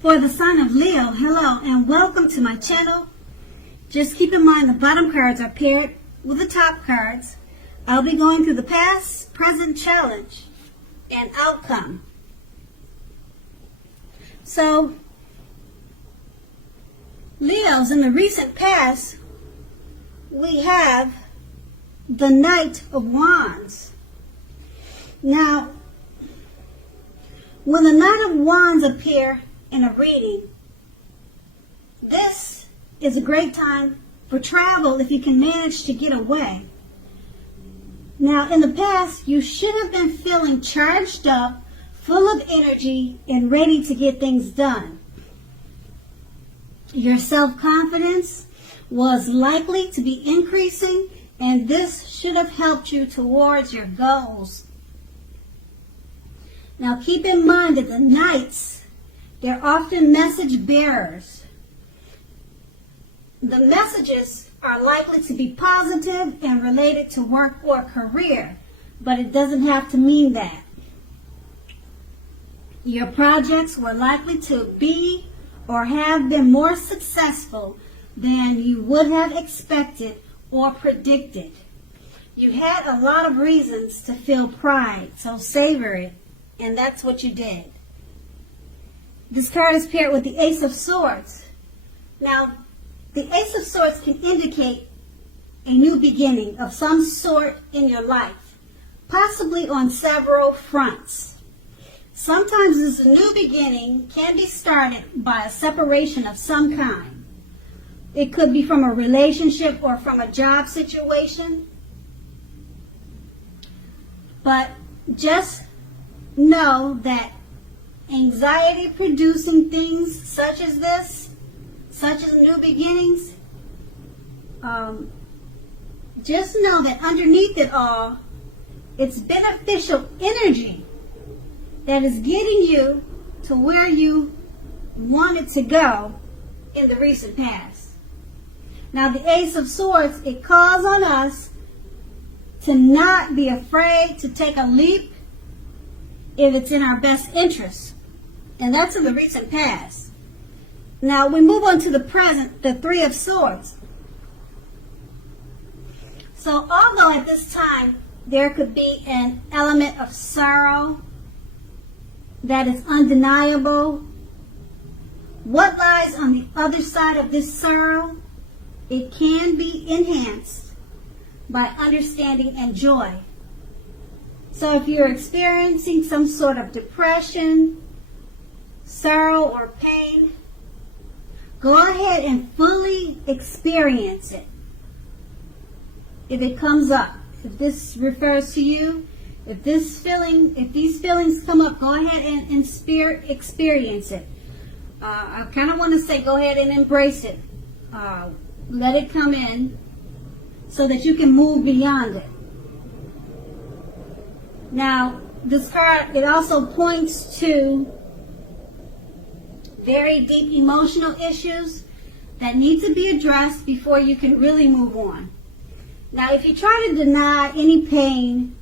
For the sign of Leo, hello and welcome to my channel. Just keep in mind the bottom cards are paired with the top cards. I'll be going through the past, present, challenge, and outcome. So, Leos, in the recent past, we have the Knight of Wands. Now, when the Knight of Wands appear in a reading, this is a great time for travel if you can manage to get away. Now, in the past, you should have been feeling charged up, full of energy, and ready to get things done. Your self-confidence was likely to be increasing, and this should have helped you towards your goals. Now, keep in mind that the Knights, they're often message bearers. The messages are likely to be positive and related to work or career, but it doesn't have to mean that. Your projects were likely to be or have been more successful than you would have expected or predicted. You had a lot of reasons to feel pride, so savor it, and that's what you did. This card is paired with the Ace of Swords. Now, the Ace of Swords can indicate a new beginning of some sort in your life, possibly on several fronts. Sometimes this new beginning can be started by a separation of some kind. It could be from a relationship or from a job situation. But just know that anxiety-producing things such as this, such as new beginnings, just know that underneath it all, it's beneficial energy that is getting you to where you wanted to go in the recent past. Now, the Ace of Swords, it calls on us to not be afraid to take a leap if it's in our best interest. And that's in the recent past. Now, we move on to the present, the Three of Swords. So, although at this time there could be an element of sorrow that is undeniable, what lies on the other side of this sorrow, it can be enhanced by understanding and joy. So if you're experiencing some sort of depression, sorrow, or pain, go ahead and fully experience it. If it comes up, if this refers to you, if these feelings come up, go ahead and experience it. I kind of want to say go ahead and embrace it. Let it come in so that you can move beyond it. Now, this card, it also points to very deep emotional issues that need to be addressed before you can really move on. Now, if you try to deny any pain,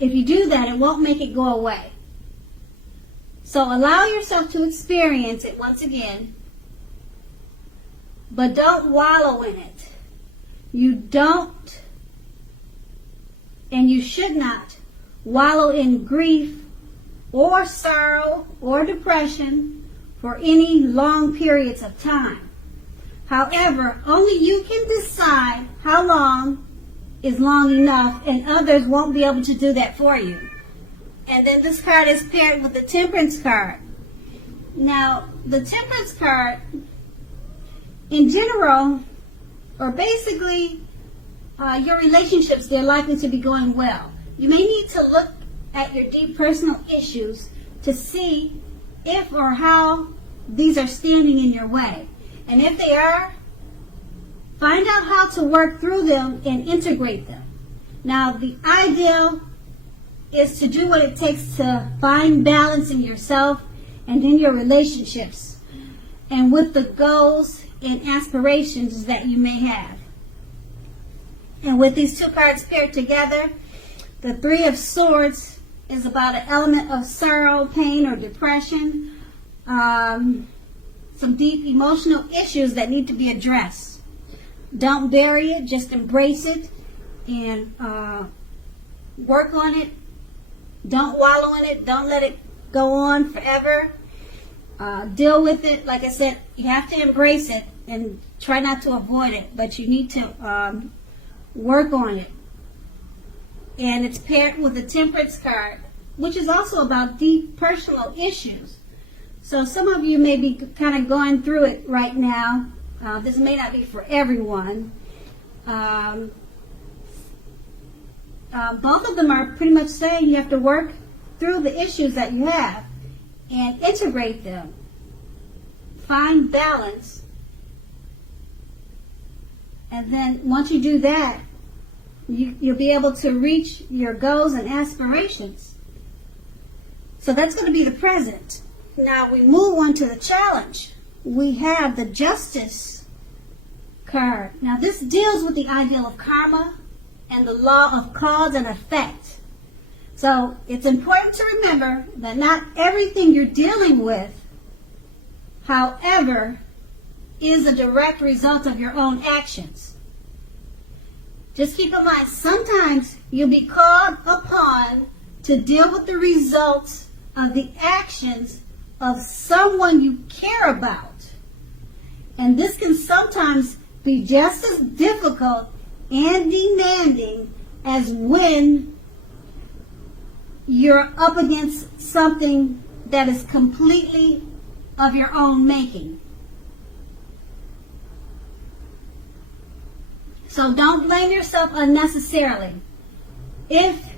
if you do that, it won't make it go away. So allow yourself to experience it once again, but don't wallow in it. You don't and you should not wallow in grief or sorrow or depression for any long periods of time. However, only you can decide how long is long enough, and others won't be able to do that for you. And then this card is paired with the Temperance card. Now, the Temperance card, in general, or basically, your relationships, they're likely to be going well. You may need to look at your deep personal issues to see if or how these are standing in your way. And if they are, find out how to work through them and integrate them. Now, the ideal is to do what it takes to find balance in yourself and in your relationships and with the goals and aspirations that you may have. And with these two cards paired together, the Three of Swords is about an element of sorrow, pain, or depression. Some deep emotional issues that need to be addressed. Don't bury it, just embrace it and work on it. Don't wallow in it. Don't let it go on forever. Deal with it. Like I said, you have to embrace it and try not to avoid it, but you need to work on it. And it's paired with the Temperance card, which is also about deep personal issues. So some of you may be kind of going through it right now. This may not be for everyone. Both of them are pretty much saying you have to work through the issues that you have and integrate them. Find balance. And then once you do that, you'll be able to reach your goals and aspirations. So that's going to be the present. Now we move on to the challenge. We have the Justice card. Now this deals with the ideal of karma and the law of cause and effect. So it's important to remember that not everything you're dealing with, however, is a direct result of your own actions. Just keep in mind, sometimes you'll be called upon to deal with the results of the actions of someone you care about. And this can sometimes be just as difficult and demanding as when you're up against something that is completely of your own making. So don't blame yourself unnecessarily. If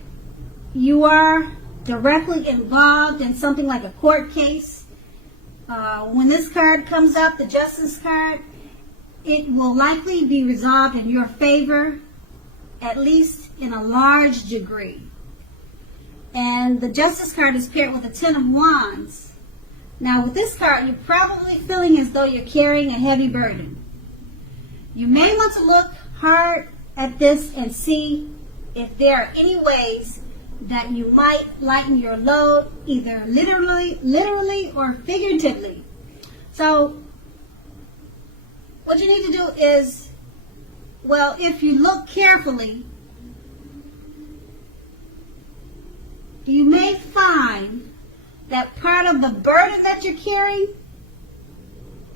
you are directly involved in something like a court case, when this card comes up, the Justice card, it will likely be resolved in your favor, at least in a large degree. And the Justice card is paired with the Ten of Wands. Now with this card, you're probably feeling as though you're carrying a heavy burden. You may want to look hard at this and see if there are any ways that you might lighten your load, either literally or figuratively. So what you need to do is, well, if you look carefully, you may find that part of the burden that you're carrying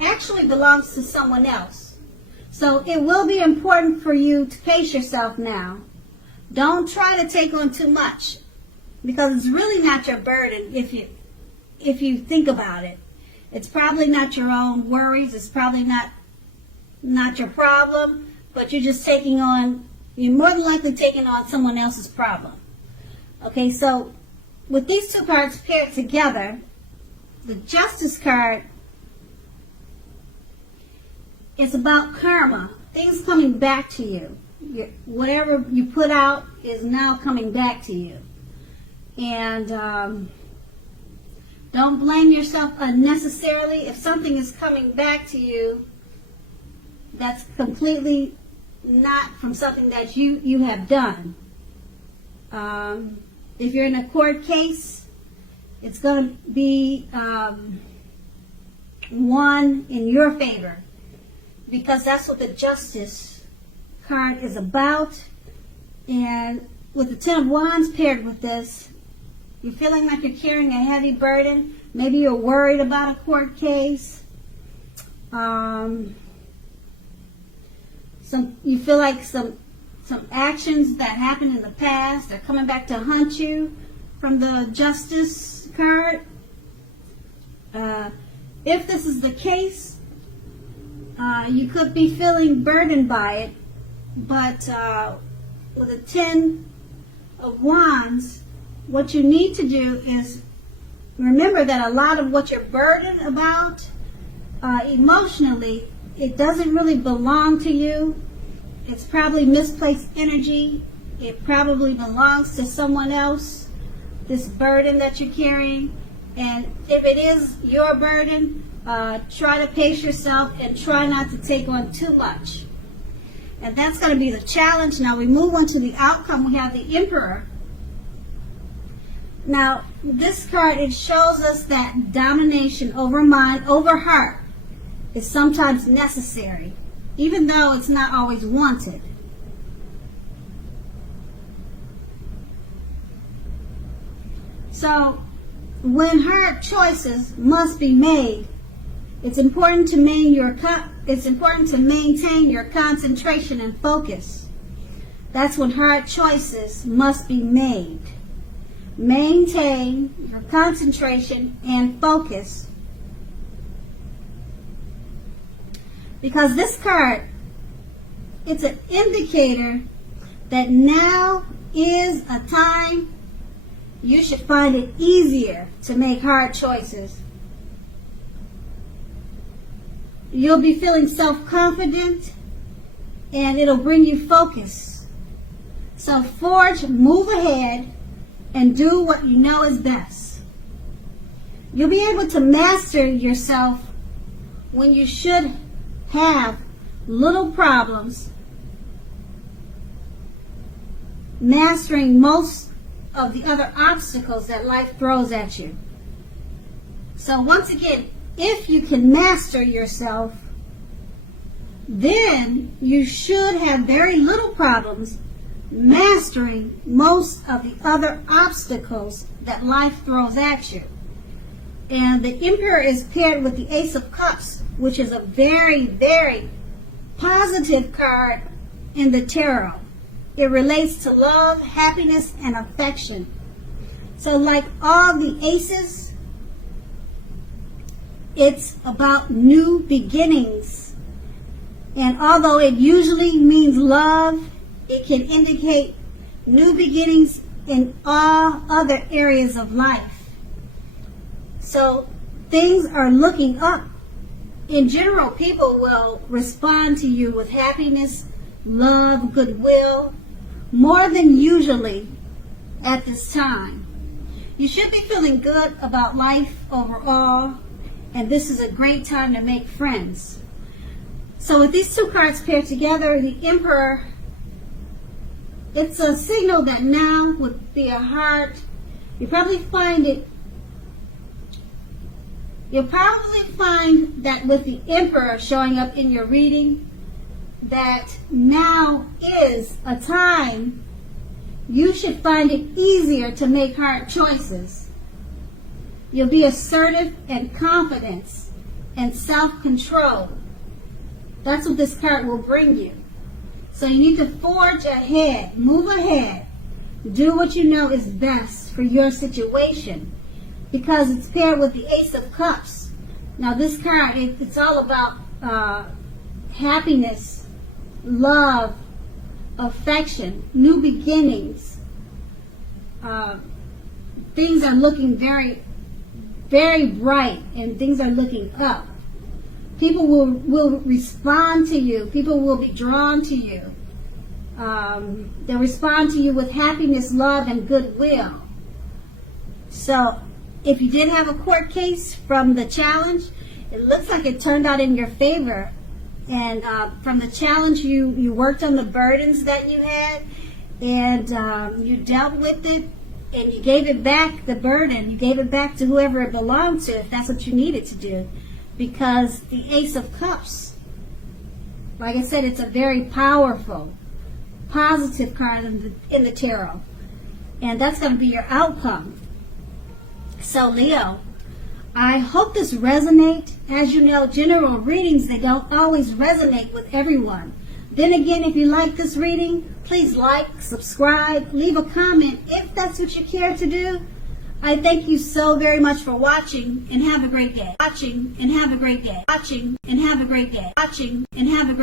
actually belongs to someone else. So it will be important for you to pace yourself now. Don't try to take on too much, because it's really not your burden if you think about it. It's probably not your own worries. It's probably not your problem, but you're more than likely taking on someone else's problem. Okay, so with these two cards paired together, the Justice card is about karma, things coming back to you. Whatever you put out is now coming back to you. And don't blame yourself unnecessarily. If something is coming back to you that's completely not from something that you have done. If you're in a court case, it's going to be won in your favor, because that's what the Justice card is about. And with the Ten of Wands paired with this, you're feeling like you're carrying a heavy burden. Maybe you're worried about a court case. You feel like some actions that happened in the past are coming back to haunt you from the Justice card. If this is the case, you could be feeling burdened by it, but with a Ten of Wands, what you need to do is remember that a lot of what you're burdened about emotionally, it doesn't really belong to you. It's probably misplaced energy. It probably belongs to someone else, this burden that you're carrying. And if it is your burden, try to pace yourself and try not to take on too much. And that's going to be the challenge. Now we move on to the outcome. We have the Emperor. Now, this card, it shows us that domination over mind, over heart, is sometimes necessary, even though it's not always wanted. So, when hard choices must be made, it's important to maintain your concentration and focus. That's when hard choices must be made. Maintain your concentration and focus. Because this card, it's an indicator that now is a time you should find it easier to make hard choices. You'll be feeling self-confident and it'll bring you focus. So forge, move ahead, and do what you know is best. You'll be able to master yourself when you should have little problems, mastering most of the other obstacles that life throws at you. So once again, if you can master yourself, then you should have very little problems mastering most of the other obstacles that life throws at you. And the Emperor is paired with the Ace of Cups, which is a very, very positive card in the tarot. It relates to love, happiness, and affection. So like all the aces, it's about new beginnings. And although it usually means love, it can indicate new beginnings in all other areas of life. So things are looking up. In general, people will respond to you with happiness, love, goodwill, more than usually at this time. You should be feeling good about life overall, and this is a great time to make friends. So with these two cards paired together, the Emperor, it's a signal that now would be a hard, you'll probably find that with the Emperor showing up in your reading, that now is a time you should find it easier to make hard choices. You'll be assertive and confident and self-control. That's what this card will bring you. So you need to forge ahead, move ahead, do what you know is best for your situation, because it's paired with the Ace of Cups. Now this card, it's all about happiness, love, affection, new beginnings. Things are looking very, very bright, and things are looking up. People will respond to you. People will be drawn to you. They'll respond to you with happiness, love, and goodwill. So if you did have a court case from the challenge, it looks like it turned out in your favor. And from the challenge, you worked on the burdens that you had, and you dealt with it, and you gave it back, the burden. You gave it back to whoever it belonged to, if that's what you needed to do. Because the Ace of Cups, like I said, it's a very powerful, positive card in the tarot. And that's going to be your outcome. So Leo, I hope this resonates. As you know, general readings, they don't always resonate with everyone. Then again, if you like this reading, please like, subscribe, leave a comment if that's what you care to do. I thank you so very much for watching, and have a great day. Watching and have a great day. Watching and have a great day. Watching and have a great day.